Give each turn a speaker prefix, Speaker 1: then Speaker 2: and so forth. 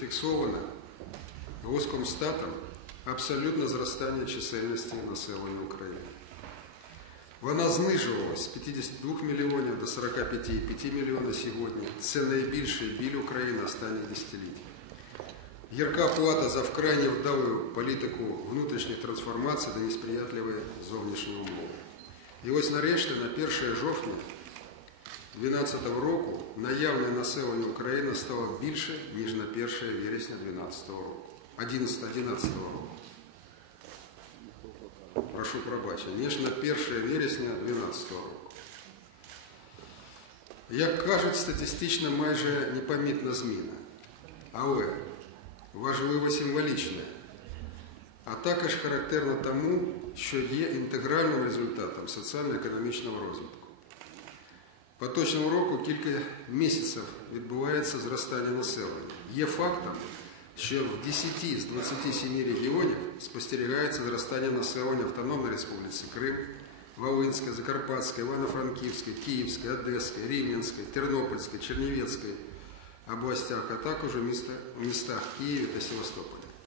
Speaker 1: Зафіксовано Госкомстатом абсолютне зростання чисельності населення України. Вона знижувалась з 52 мільйонів до 45,5 мільйонів сьогодні. Це найбільший біль України останніх десятиліть. Гірка плата за вкрай невдалу політику внутрішніх трансформацій та несприятливі зовнішні умови. І ось нарешті на 1 жовтня 2012 року наявне населення України стало більше, ніж на 1 вересня 2012 року. 11, 11 року. Прошу пробачення, ніж на 1 вересня 2012 року. Як кажуть, статистично майже непомітна зміна. Але важливо символічне, а також характерно тому, що є інтегральним результатом соціально-економічного розвитку. Поточного року кілька місяців відбувається зростання населення. Є фактом, що в 10 з 27 регіонів спостерігається зростання населення в Автономної Республіці Крим, Волинська, Закарпатська, Івано-Франківська, Київська, Одеська, Рівненська, Тернопільська, Чернівецька областях, а також у містах Києві та Севастополі.